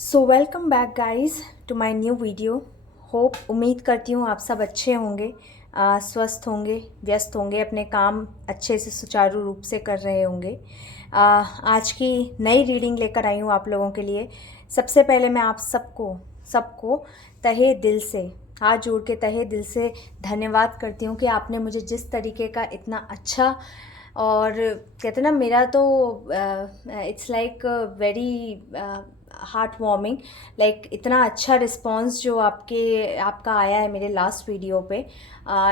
So welcome back guys to my new video. Hope उम्मीद करती हूँ आप सब अच्छे होंगे, स्वस्थ होंगे, व्यस्त होंगे, अपने काम अच्छे से सुचारू रूप से कर रहे होंगे। आज की नई रीडिंग लेकर आई हूँ आप लोगों के लिए। सबसे पहले मैं आप सबको सबको तहे दिल से, हाथ जोड़ के तहे दिल से धन्यवाद करती हूँ कि आपने मुझे जिस तरीके का इतना अच्छा और कहते ना, मेरा तो it's like very heart warming, like इतना अच्छा रिस्पॉन्स जो आपका आया है मेरे लास्ट वीडियो पे।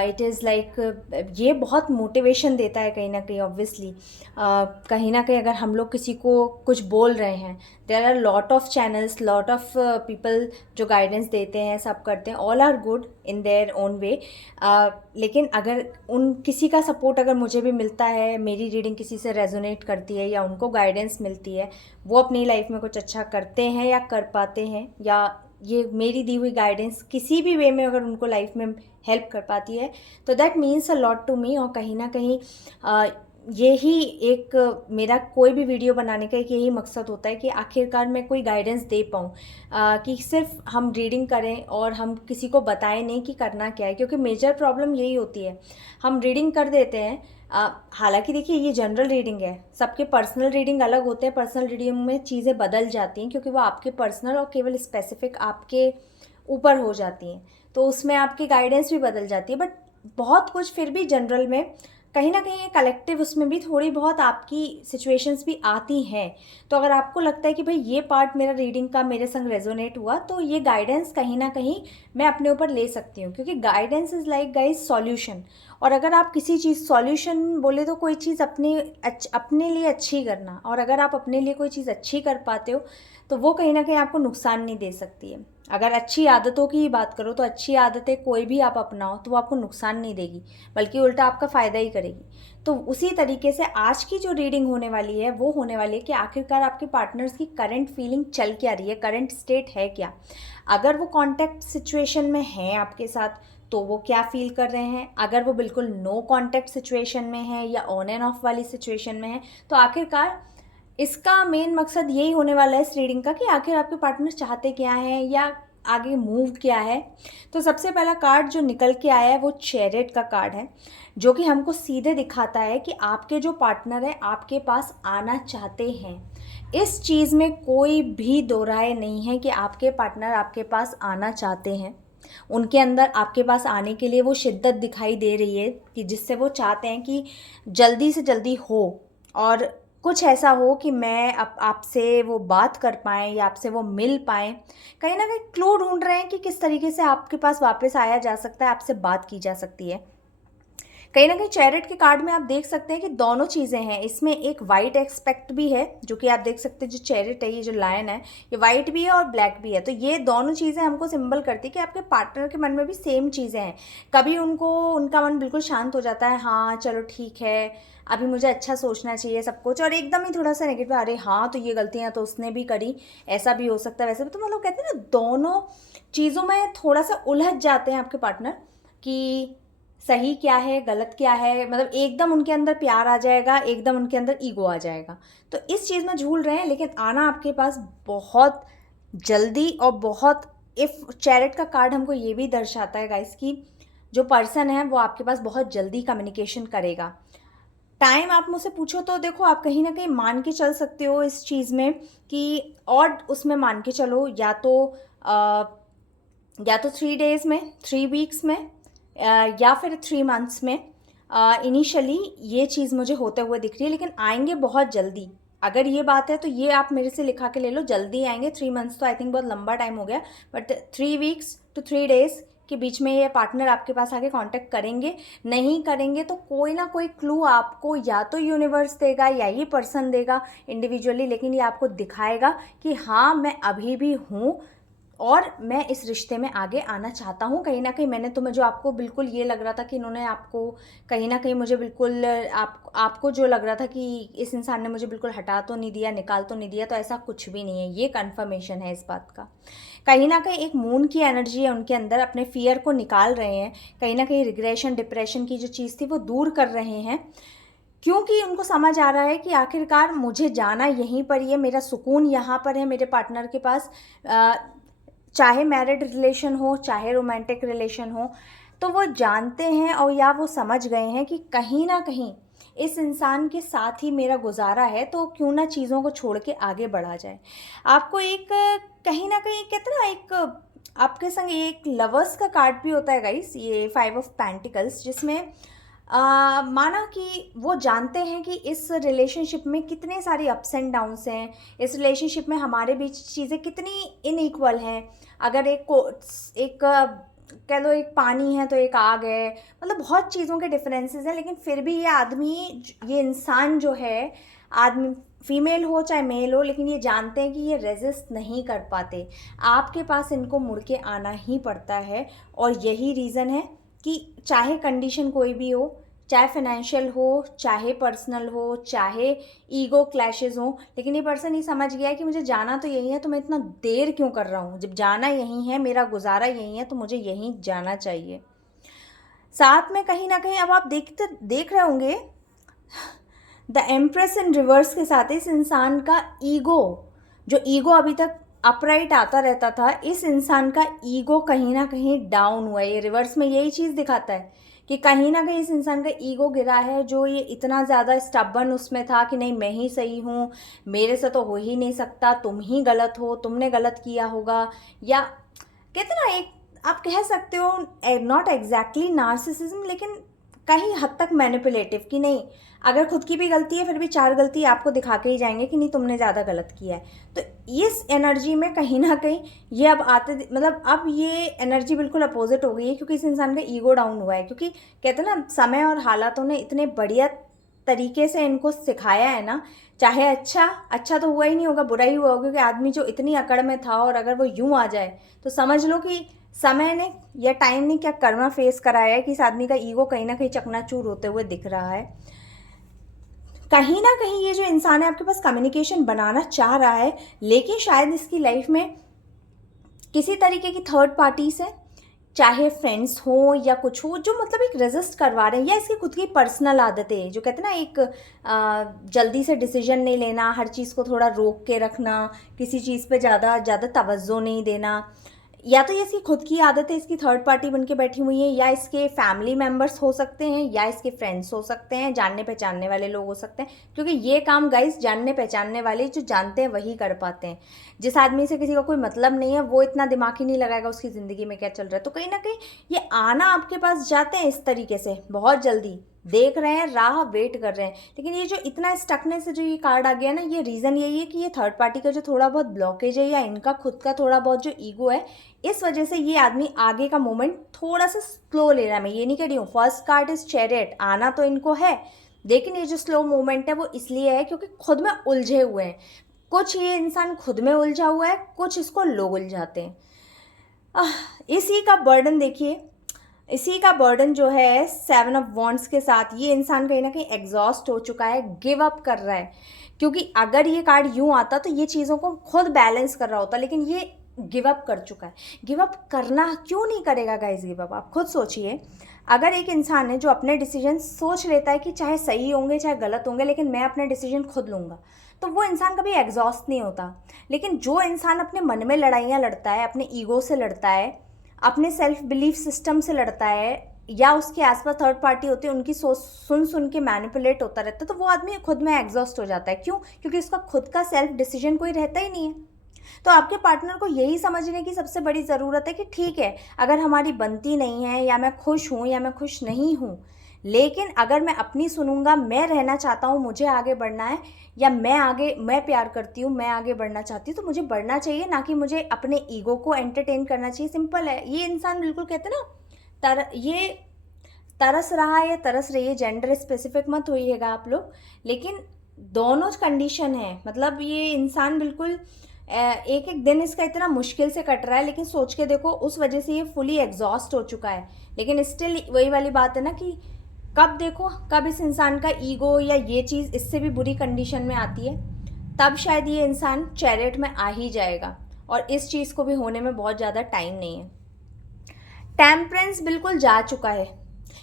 इट इज़ लाइक ये बहुत मोटिवेशन देता है कहीं ना कहीं। ऑब्वियसली कहीं ना कहीं अगर हम लोग किसी को कुछ बोल रहे हैं, there are lot of channels, lot of people जो गाइडेंस देते हैं, सब करते हैं, all are good in their own way. लेकिन अगर उन किसी का सपोर्ट अगर मुझे भी मिलता है, मेरी रीडिंग किसी से रेजोनेट करती है या उनको गाइडेंस मिलती है, वो अपनी लाइफ में कुछ अच्छा करते हैं या कर पाते हैं, या ये मेरी दी हुई गाइडेंस किसी भी वे में अगर उनको लाइफ में हेल्प कर पाती है, तो that means a lot to me. और कहीं ना कहीं यही एक मेरा कोई भी वीडियो बनाने का एक यही मकसद होता है कि आखिरकार मैं कोई गाइडेंस दे पाऊँ, कि सिर्फ हम रीडिंग करें और हम किसी को बताएं नहीं कि करना क्या है। क्योंकि मेजर प्रॉब्लम यही होती है, हम रीडिंग कर देते हैं। हालांकि देखिए, ये जनरल रीडिंग है, सबके पर्सनल रीडिंग अलग होते हैं। पर्सनल रीडिंग में चीज़ें बदल जाती हैं क्योंकि वो आपके पर्सनल और केवल स्पेसिफिक आपके ऊपर हो जाती हैं, तो उसमें आपकी गाइडेंस भी बदल जाती है। बट बहुत कुछ फिर भी जनरल में कहीं ना कहीं कलेक्टिव, उसमें भी थोड़ी बहुत आपकी सिचुएशंस भी आती हैं। तो अगर आपको लगता है कि भाई ये पार्ट मेरा रीडिंग का मेरे संग रेजोनेट हुआ, तो ये गाइडेंस कहीं ना कहीं मैं अपने ऊपर ले सकती हूँ, क्योंकि guidance is like guys solution. और अगर आप किसी चीज़, सॉल्यूशन बोले तो कोई चीज़ अपने लिए अच्छी करना, और अगर आप अपने लिए कोई चीज़ अच्छी कर पाते हो तो वो कहीं ना कहीं आपको नुकसान नहीं दे सकती है। अगर अच्छी आदतों की ही बात करो तो अच्छी आदतें कोई भी आप अपनाओ तो वो आपको नुकसान नहीं देगी, बल्कि उल्टा आपका फ़ायदा ही करेगी। तो उसी तरीके से आज की जो रीडिंग होने वाली है वो होने वाली है कि आखिरकार आपके पार्टनर्स की करंट फीलिंग चल क्या रही है, करंट स्टेट है क्या। अगर वो कॉन्टैक्ट सिचुएशन में हैं आपके साथ तो वो क्या फील कर रहे हैं, अगर वो बिल्कुल नो कॉन्टैक्ट सिचुएशन में है या ऑन एंड ऑफ वाली सिचुएशन में है, तो आखिरकार इसका मेन मकसद यही होने वाला है इस रीडिंग का कि आखिर आपके पार्टनर चाहते क्या हैं या आगे मूव क्या है। तो सबसे पहला कार्ड जो निकल के आया है वो चैरियट का कार्ड है, जो कि हमको सीधे दिखाता है कि आपके जो पार्टनर है आपके पास आना चाहते हैं। इस चीज़ में कोई भी दो राय नहीं है कि आपके पार्टनर आपके पास आना चाहते हैं। उनके अंदर आपके पास आने के लिए वो शिद्दत दिखाई दे रही है, कि जिससे वो चाहते हैं कि जल्दी से जल्दी हो, और कुछ ऐसा हो कि मैं आपसे वो बात कर पाएँ या आपसे वो मिल पाएँ। कहीं ना कहीं क्लू ढूंढ रहे हैं कि किस तरीके से आपके पास वापस आया जा सकता है, आपसे बात की जा सकती है। कहीं ना कहीं चैरियट के कार्ड में आप देख सकते हैं कि दोनों चीज़ें हैं। इसमें एक वाइट एस्पेक्ट भी है, जो कि आप देख सकते हैं, जो चैरियट है, ये जो लायन है, ये वाइट भी है और ब्लैक भी है। तो ये दोनों चीज़ें हमको सिंबल करती है कि आपके पार्टनर के मन में भी सेम चीज़ें हैं। कभी उनका मन बिल्कुल शांत हो जाता है, हाँ चलो ठीक है, अभी मुझे अच्छा सोचना चाहिए सब कुछ, और एकदम ही थोड़ा सा नेगेटिव, अरे हाँ तो ये गलतियाँ तो उसने भी करी, ऐसा भी हो सकता है वैसे भी। तो मतलब कहते हैं ना, दोनों चीज़ों में थोड़ा सा उलझ जाते हैं आपके पार्टनर कि सही क्या है गलत क्या है। मतलब एकदम उनके अंदर प्यार आ जाएगा, एकदम उनके अंदर ईगो आ जाएगा। तो इस चीज़ में झूल रहे हैं, लेकिन आना आपके पास बहुत जल्दी और बहुत। इफ़ चैरियट का कार्ड हमको ये भी दर्शाता है गाइस कि जो पर्सन है वो आपके पास बहुत जल्दी कम्युनिकेशन करेगा। टाइम आप मुझसे पूछो तो देखो, आप कहीं ना कहीं मान के चल सकते हो इस चीज़ में कि, और उसमें मान के चलो अ, या तो 3 डेज़ में, 3 वीक्स में, या फिर 3 मंथ्स में। इनिशियली ये चीज़ मुझे होते हुए दिख रही है, लेकिन आएंगे बहुत जल्दी। अगर ये बात है तो ये आप मेरे से लिखा के ले लो, जल्दी आएंगे। 3 मंथ्स तो आई थिंक बहुत लंबा टाइम हो गया, बट 3 वीक्स to 3 डेज़ के बीच में ये पार्टनर आपके पास आके कांटेक्ट करेंगे। नहीं करेंगे तो कोई ना कोई क्लू आपको या तो यूनिवर्स देगा या ये पर्सन देगा इंडिविजुअली, लेकिन ये आपको दिखाएगा कि हाँ मैं अभी भी हूँ और मैं इस रिश्ते में आगे आना चाहता हूँ। कहीं ना कहीं मैंने तुम्हें, जो आपको बिल्कुल ये लग रहा था कि इन्होंने आपको कहीं ना कहीं, मुझे बिल्कुल आपको जो लग रहा था कि इस इंसान ने मुझे बिल्कुल हटा तो नहीं दिया, निकाल तो नहीं दिया, तो ऐसा कुछ भी नहीं है। ये कन्फर्मेशन है इस बात का। कहीं ना कहीं एक मून की एनर्जी है उनके अंदर, अपने फियर को निकाल रहे हैं। कहीं ना कहीं रिग्रेशन, डिप्रेशन की जो चीज़ थी वो दूर कर रहे हैं। क्योंकि उनको समझ आ रहा है कि आखिरकार मुझे जाना यहीं पर ही है, मेरा सुकून यहाँ पर है मेरे पार्टनर के पास, चाहे मैरिड रिलेशन हो चाहे रोमांटिक रिलेशन हो। तो वो जानते हैं और या वो समझ गए हैं कि कहीं ना कहीं इस इंसान के साथ ही मेरा गुजारा है, तो क्यों ना चीज़ों को छोड़ के आगे बढ़ा जाए। आपको एक कहीं ना कहीं कहते ना, एक आपके संग एक लवर्स का कार्ड भी होता है गाइस, ये 5 ऑफ पेंटिकल्स, जिसमें माना कि वो जानते हैं कि इस रिलेशनशिप में कितने सारे अप्स एंड डाउन्स हैं, इस रिलेशनशिप में हमारे बीच चीज़ें कितनी इनइक्वल हैं। अगर एक कह लो एक पानी है तो एक आग है, मतलब बहुत चीज़ों के डिफरेंसेस हैं, लेकिन फिर भी ये आदमी, ये इंसान जो है, आदमी फीमेल हो चाहे मेल हो, लेकिन ये जानते हैं कि ये रेजिस्ट नहीं कर पाते, आपके पास इनको मुड़ के आना ही पड़ता है। और यही रीज़न है कि चाहे कंडीशन कोई भी हो, चाहे फाइनेंशियल हो चाहे पर्सनल हो चाहे ईगो क्लैशेस हो, लेकिन ये पर्सन ये समझ गया है कि मुझे जाना तो यही है, तो मैं इतना देर क्यों कर रहा हूँ, जब जाना यही है, मेरा गुजारा यही है, तो मुझे यहीं जाना चाहिए। साथ में कहीं ना कहीं अब आप देख रहे होंगे द एम्प्रेस इन रिवर्स के साथ इस इंसान का ईगो, जो ईगो अभी तक अपराइट आता रहता था, इस इंसान का ईगो कहीं ना कहीं डाउन हुआ है। ये रिवर्स में यही चीज़ दिखाता है कि कहीं ना कहीं इस इंसान का ईगो गिरा है, जो ये इतना ज़्यादा स्टबर्न उसमें था कि नहीं मैं ही सही हूँ, मेरे से तो हो ही नहीं सकता, तुम ही गलत हो, तुमने गलत किया होगा, या कहते ना एक आप कह सकते हो नॉट एग्जैक्टली नार्सिसिज्म, लेकिन कहीं हद तक मैनिपुलेटिव, कि नहीं अगर खुद की भी गलती है फिर भी 4 गलती आपको दिखा के ही जाएंगे कि नहीं तुमने ज़्यादा गलत किया है। तो इस एनर्जी में कहीं ना कहीं ये अब मतलब अब ये एनर्जी बिल्कुल अपोजिट हो गई है, क्योंकि इस इंसान का ईगो डाउन हुआ है। क्योंकि कहते हैं ना, समय और हालातों ने इतने बढ़िया तरीके से इनको सिखाया है ना, चाहे अच्छा तो हुआ ही नहीं होगा, बुरा ही हुआ होगा, क्योंकि आदमी जो इतनी अकड़ में था और अगर वो यूं आ जाए तो समझ लो कि समय ने या टाइम ने क्या कर्मा फेस कराया है कि इस आदमी का ईगो कहीं ना कहीं चकनाचूर होते हुए दिख रहा है। कहीं ना कहीं ये जो इंसान है आपके पास कम्युनिकेशन बनाना चाह रहा है, लेकिन शायद इसकी लाइफ में किसी तरीके की थर्ड पार्टी से, चाहे फ्रेंड्स हो या कुछ हो, जो मतलब एक रेजिस्ट करवा रहे हैं, या इसकी खुद की पर्सनल आदतें जो कहते हैं ना, एक जल्दी से डिसीजन नहीं लेना, हर चीज़ को थोड़ा रोक के रखना, किसी चीज़ पे ज़्यादा तवज्जो नहीं देना, या तो ये इसकी खुद की आदत है, इसकी थर्ड पार्टी बन के बैठी हुई है, या इसके फैमिली मेम्बर्स हो सकते हैं, या इसके फ्रेंड्स हो सकते हैं, जानने पहचानने वाले लोग हो सकते हैं, क्योंकि ये काम गाइस जानने पहचानने वाले जो जानते हैं वही कर पाते हैं। जिस आदमी से किसी का कोई मतलब नहीं है वो इतना दिमाग ही नहीं लगाएगा उसकी ज़िंदगी में क्या चल रहा है। तो कहीं ना कहीं ये आना आपके पास जाते हैं इस तरीके से, बहुत जल्दी देख रहे हैं, राह वेट कर रहे हैं, लेकिन ये जो इतना स्टकनेस से जो ये कार्ड आ गया ना, ये रीज़न यही है कि ये थर्ड पार्टी का जो थोड़ा बहुत ब्लॉकेज है, या इनका खुद का थोड़ा बहुत जो ईगो है, इस वजह से ये आदमी आगे का मोमेंट थोड़ा सा स्लो ले रहा है। मैं ये नहीं कह रही हूँ, फर्स्ट कार्ड इज चैरियट, आना तो इनको है, लेकिन ये जो स्लो मूवमेंट है वो इसलिए है क्योंकि खुद में उलझे हुए हैं। कुछ ये इंसान खुद में उलझा हुआ है, कुछ इसको लोग उलझाते हैं। इसी का बर्डन देखिए, इसी का बर्डन जो है 7 ऑफ वॉन्ड्स के साथ, ये इंसान कहीं ना कहीं एग्जॉस्ट हो चुका है, गिव अप कर रहा है। क्योंकि अगर ये कार्ड यूं आता तो ये चीज़ों को खुद बैलेंस कर रहा होता, लेकिन ये गिव अप कर चुका है। गिव अप करना क्यों नहीं करेगा गाइज गिव अप, आप खुद सोचिए। अगर एक इंसान है जो अपने डिसीजन सोच लेता है कि चाहे सही होंगे चाहे गलत होंगे, लेकिन मैं अपने डिसीजन खुद लूँगा, तो वो इंसान कभी एग्जॉस्ट नहीं होता। लेकिन जो इंसान अपने मन में लड़ाइयाँ लड़ता है, अपने ईगो से लड़ता है, अपने सेल्फ बिलीफ सिस्टम से लड़ता है, या उसके आसपास थर्ड पार्टी होती है उनकी सोच सुन के मैनिपुलेट होता रहता है, तो वो आदमी खुद में एग्जॉस्ट हो जाता है। क्यों? क्योंकि उसका खुद का सेल्फ डिसीजन कोई रहता ही नहीं है। तो आपके पार्टनर को यही समझने की सबसे बड़ी ज़रूरत है कि ठीक है, अगर हमारी बनती नहीं है, या मैं खुश हूँ या मैं खुश नहीं हूँ, लेकिन अगर मैं अपनी सुनूंगा, मैं रहना चाहता हूँ, मुझे आगे बढ़ना है, या मैं प्यार करती हूँ, मैं आगे बढ़ना चाहती हूँ, तो मुझे बढ़ना चाहिए, ना कि मुझे अपने ईगो को एंटरटेन करना चाहिए। सिंपल है। ये इंसान बिल्कुल कहते ना, ये तरस रहा है या तरस रही है, जेंडर स्पेसिफिक मत होइएगा आप लोग, लेकिन दोनों कंडीशन है। मतलब ये इंसान बिल्कुल एक एक दिन इसका इतना मुश्किल से कट रहा है, लेकिन सोच के देखो उस वजह से ये फुली एग्जॉस्ट हो चुका है। लेकिन स्टिल वही वाली बात है ना कि कब देखो, कब इस इंसान का ईगो या ये चीज़ इससे भी बुरी कंडीशन में आती है, तब शायद ये इंसान चैरियट में आ ही जाएगा। और इस चीज़ को भी होने में बहुत ज़्यादा टाइम नहीं है। टेम्परेंस बिल्कुल जा चुका है।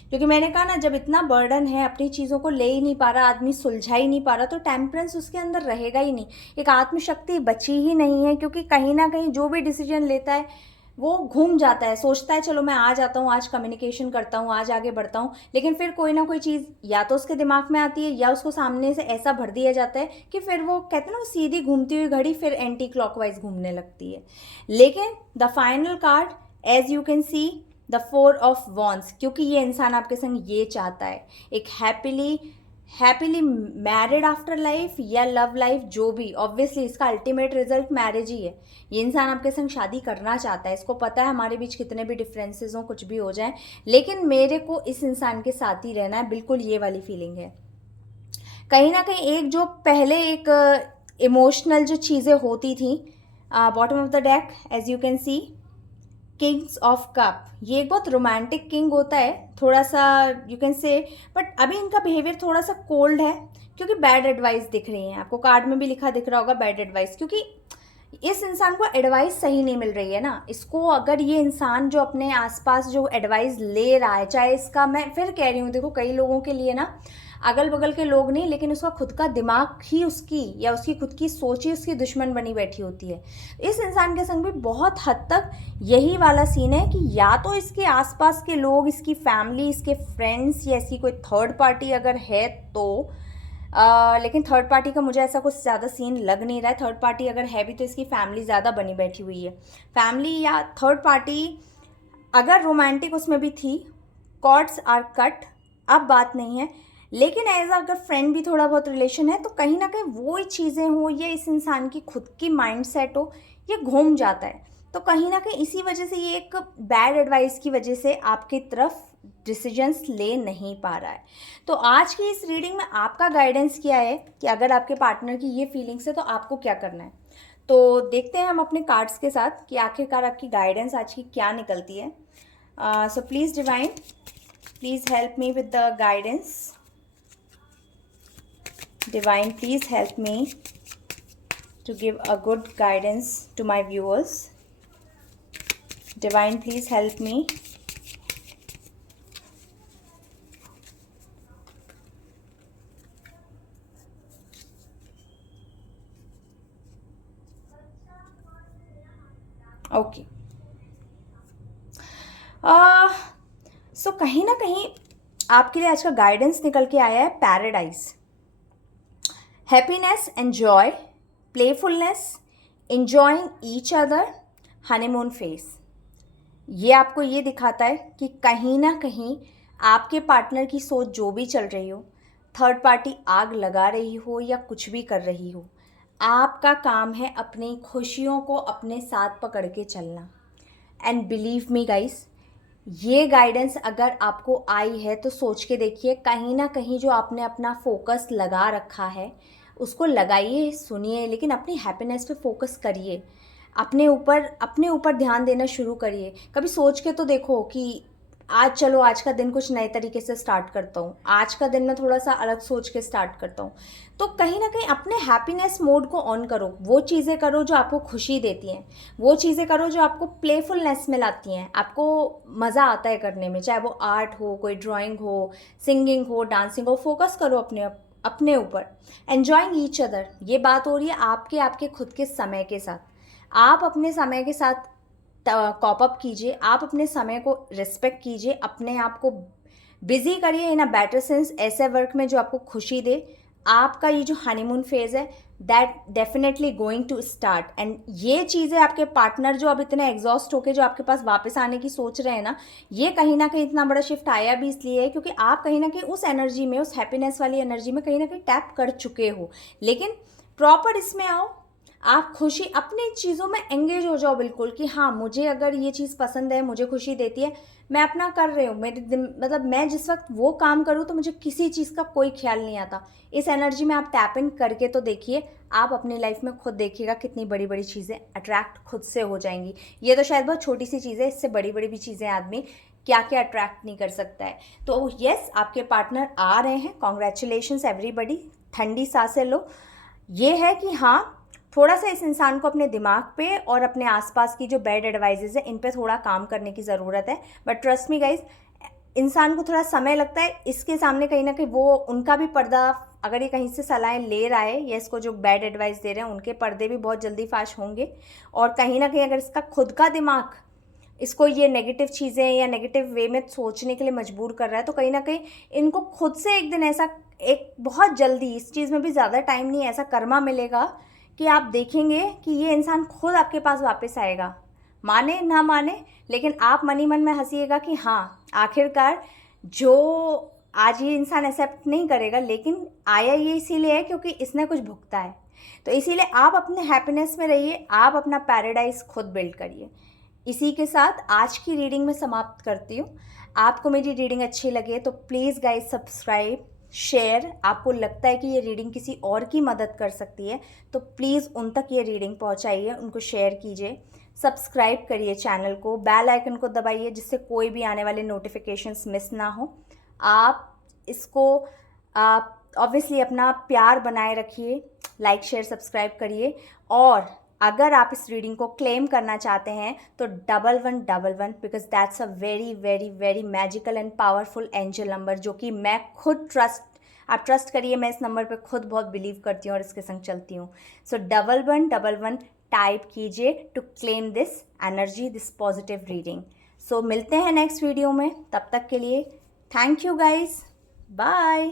क्योंकि मैंने कहा ना, जब इतना बर्डन है, अपनी चीज़ों को ले ही नहीं पा रहा आदमी, सुलझा ही नहीं पा रहा, तो टेम्परेंस उसके अंदर रहेगा ही नहीं, एक आत्मशक्ति बची ही नहीं है। क्योंकि कहीं ना कहीं जो भी डिसीजन लेता है वो घूम जाता है, सोचता है चलो मैं आ जाता हूँ, आज कम्युनिकेशन करता हूँ, आज आगे बढ़ता हूँ, लेकिन फिर कोई ना कोई चीज़ या तो उसके दिमाग में आती है या उसको सामने से ऐसा भर दिया जाता है कि फिर वो कहते हैं ना, वो सीधी घूमती हुई घड़ी फिर एंटी क्लॉकवाइज घूमने लगती है। लेकिन the final card, as you can see, the 4 of Wands, क्योंकि ये इंसान आपके संग ये चाहता है, एक हैप्पीली मैरिड आफ्टर लाइफ या लव लाइफ, जो भी, ऑब्वियसली इसका अल्टीमेट रिजल्ट मैरिज ही है। ये इंसान आपके संग शादी करना चाहता है, इसको पता है हमारे बीच कितने भी डिफरेंसेस हों, कुछ भी हो जाए, लेकिन मेरे को इस इंसान के साथ ही रहना है, बिल्कुल ये वाली फीलिंग है। कहीं ना कहीं एक जो पहले एक इमोशनल जो चीज़ें होती थी, bottom of the deck as you can see, kings of cup, ये एक बहुत रोमांटिक किंग होता है, थोड़ा सा यू कैन से, बट अभी इनका बिहेवियर थोड़ा सा कोल्ड है, क्योंकि बैड एडवाइस दिख रही है आपको, कार्ड में भी लिखा दिख रहा होगा बैड एडवाइस, क्योंकि इस इंसान को एडवाइस सही नहीं मिल रही है ना। इसको अगर ये इंसान जो अपने आसपास जो एडवाइस ले रहा है, चाहे इसका, मैं फिर कह रही हूँ, देखो कई लोगों के लिए ना अगल बगल के लोग नहीं, लेकिन उसका खुद का दिमाग ही उसकी, या उसकी खुद की सोच ही उसकी दुश्मन बनी बैठी होती है। इस इंसान के संग भी बहुत हद तक यही वाला सीन है कि या तो इसके आसपास के लोग, इसकी फैमिली, इसके फ्रेंड्स, या इसकी कोई थर्ड पार्टी अगर है तो लेकिन थर्ड पार्टी का मुझे ऐसा कुछ ज़्यादा सीन लग नहीं रहा है। थर्ड पार्टी अगर है भी तो इसकी फैमिली ज़्यादा बनी बैठी हुई है। फैमिली या थर्ड पार्टी अगर रोमांटिक उसमें भी थी, कॉर्ड्स आर कट, अब बात नहीं है, लेकिन एज अगर फ्रेंड भी थोड़ा बहुत रिलेशन है, तो कहीं ना कहीं वो ही चीज़ें हो, या इस इंसान की खुद की माइंड सेट हो, ये घूम जाता है। तो कहीं ना कहीं इसी वजह से, ये एक बैड एडवाइस की वजह से आपकी तरफ डिसीजंस ले नहीं पा रहा है। तो आज की इस रीडिंग में आपका गाइडेंस क्या है कि अगर आपके पार्टनर की ये फीलिंग्स है तो आपको क्या करना है। तो देखते हैं हम अपने कार्ड्स के साथ कि आखिरकार आपकी गाइडेंस आज की क्या निकलती है। So please divine, please help me with the guidance. Divine, please help me to give a good guidance to my viewers. Divine, please help me. Okay. सो कहीं ना कहीं आपके लिए आज का गाइडेंस निकल के आया है paradise, happiness and Joy, playfulness, enjoying each other, honeymoon face. ये आपको ये दिखाता है कि कहीं ना कहीं आपके पार्टनर की सोच जो भी चल रही हो, थर्ड पार्टी आग लगा रही हो या कुछ भी कर रही हो, आपका काम है अपनी खुशियों को अपने साथ पकड़ के चलना। एंड बिलीव मी गाइस, ये गाइडेंस अगर आपको आई है तो सोच के देखिए, कहीं ना कहीं जो आपने अपना फोकस लगा रखा है उसको लगाइए, सुनिए, लेकिन अपनी हैप्पीनेस पे फोकस करिए, अपने ऊपर ध्यान देना शुरू करिए। कभी सोच के तो देखो कि आज चलो, आज का दिन कुछ नए तरीके से स्टार्ट करता हूँ, आज का दिन मैं थोड़ा सा अलग सोच के स्टार्ट करता हूँ। तो कहीं ना कहीं अपने हैप्पीनेस मोड को ऑन करो, वो चीज़ें करो जो आपको खुशी देती हैं, वो चीज़ें करो जो आपको प्लेफुलनेस में लाती हैं, आपको मज़ा आता है करने में, चाहे वो आर्ट हो, कोई ड्राइंग हो, सिंगिंग हो, डांसिंग हो। फोकस करो अपने ऊपर। एन्जॉइंग ईच अदर, ये बात हो रही है आपके खुद के समय के साथ। आप अपने समय के साथ कॉप अप कीजिए, आप अपने समय को रिस्पेक्ट कीजिए, अपने आप को बिजी करिए इन अ बेटर सेंस, ऐसे वर्क में जो आपको खुशी दे। आपका ये जो हनीमून फेज है that definitely going to start, and ये चीज़ें आपके पार्टनर जो अब इतने एग्जॉस्ट होके जो आपके पास वापस आने की सोच रहे हैं ना, ये कहीं ना कहीं इतना बड़ा शिफ्ट आया भी इसलिए है क्योंकि आप कहीं ना कहीं उस एनर्जी में, उस हैप्पीनेस वाली एनर्जी में कहीं ना कहीं टैप कर चुके हो। लेकिन प्रॉपर इसमें आओ, आप खुशी अपनी चीज़ों में एंगेज हो जाओ बिल्कुल, कि हाँ मुझे अगर ये चीज़ पसंद है, मुझे खुशी देती है, मैं अपना कर रही हूँ, मेरे दिन मतलब मैं जिस वक्त वो काम करूँ तो मुझे किसी चीज़ का कोई ख्याल नहीं आता। इस एनर्जी में आप टैप इन करके तो देखिए, आप अपनी लाइफ में खुद देखिएगा कितनी बड़ी बड़ी चीज़ें अट्रैक्ट खुद से हो जाएंगी। ये तो शायद बहुत छोटी सी चीज़ है, इससे बड़ी बड़ी भी चीज़ें आदमी क्या क्या अट्रैक्ट नहीं कर सकता है। तो यस, आपके पार्टनर आ रहे हैं, कॉन्ग्रेचुलेशंस एवरीबडी, ठंडी सांसें लो। ये है कि हाँ, थोड़ा सा इस इंसान को अपने दिमाग पे और अपने आसपास की जो बैड एडवाइजेज है इन पे थोड़ा काम करने की ज़रूरत है, बट ट्रस्ट मी गाइज, इंसान को थोड़ा समय लगता है इसके सामने, कहीं ना कहीं वो उनका भी पर्दा, अगर ये कहीं से सलाहें ले रहा है या इसको जो बैड एडवाइस दे रहे हैं उनके पर्दे भी बहुत जल्दी फाश होंगे। और कहीं ना कहीं अगर इसका खुद का दिमाग इसको ये नेगेटिव चीज़ें या नेगेटिव वे में सोचने के लिए मजबूर कर रहा है, तो कहीं ना कहीं इनको खुद से एक दिन ऐसा, एक बहुत जल्दी, इस चीज़ में भी ज़्यादा टाइम नहीं है, ऐसा कर्मा मिलेगा कि आप देखेंगे कि ये इंसान खुद आपके पास वापस आएगा, माने ना माने, लेकिन आप मन ही मन में हंसीएगा कि हाँ आखिरकार जो आज ये इंसान एक्सेप्ट नहीं करेगा, लेकिन आया ये इसीलिए है क्योंकि इसने कुछ भुगता है। तो इसीलिए आप अपने हैप्पीनेस में रहिए, आप अपना पैराडाइज खुद बिल्ड करिए। इसी के साथ आज की रीडिंग में समाप्त करती हूँ। आपको मेरी रीडिंग अच्छी लगे तो प्लीज़ गाइज सब्सक्राइब, शेयर। आपको लगता है कि ये रीडिंग किसी और की मदद कर सकती है तो प्लीज़ उन तक ये रीडिंग पहुँचाइए, उनको शेयर कीजिए, सब्सक्राइब करिए चैनल को, बेल आइकन को दबाइए जिससे कोई भी आने वाले नोटिफिकेशंस मिस ना हो। आप इसको ऑब्वियसली अपना प्यार बनाए रखिए, लाइक शेयर सब्सक्राइब करिए। और अगर आप इस रीडिंग को क्लेम करना चाहते हैं तो 1111, because that's a very very very magical and powerful angel number, जो कि मैं खुद आप ट्रस्ट करिए, मैं इस नंबर पे खुद बहुत बिलीव करती हूँ और इसके संग चलती हूँ। सो 1111 टाइप कीजिए to claim this energy, this positive reading. So मिलते हैं नेक्स्ट वीडियो में, तब तक के लिए थैंक यू गाइज, बाय।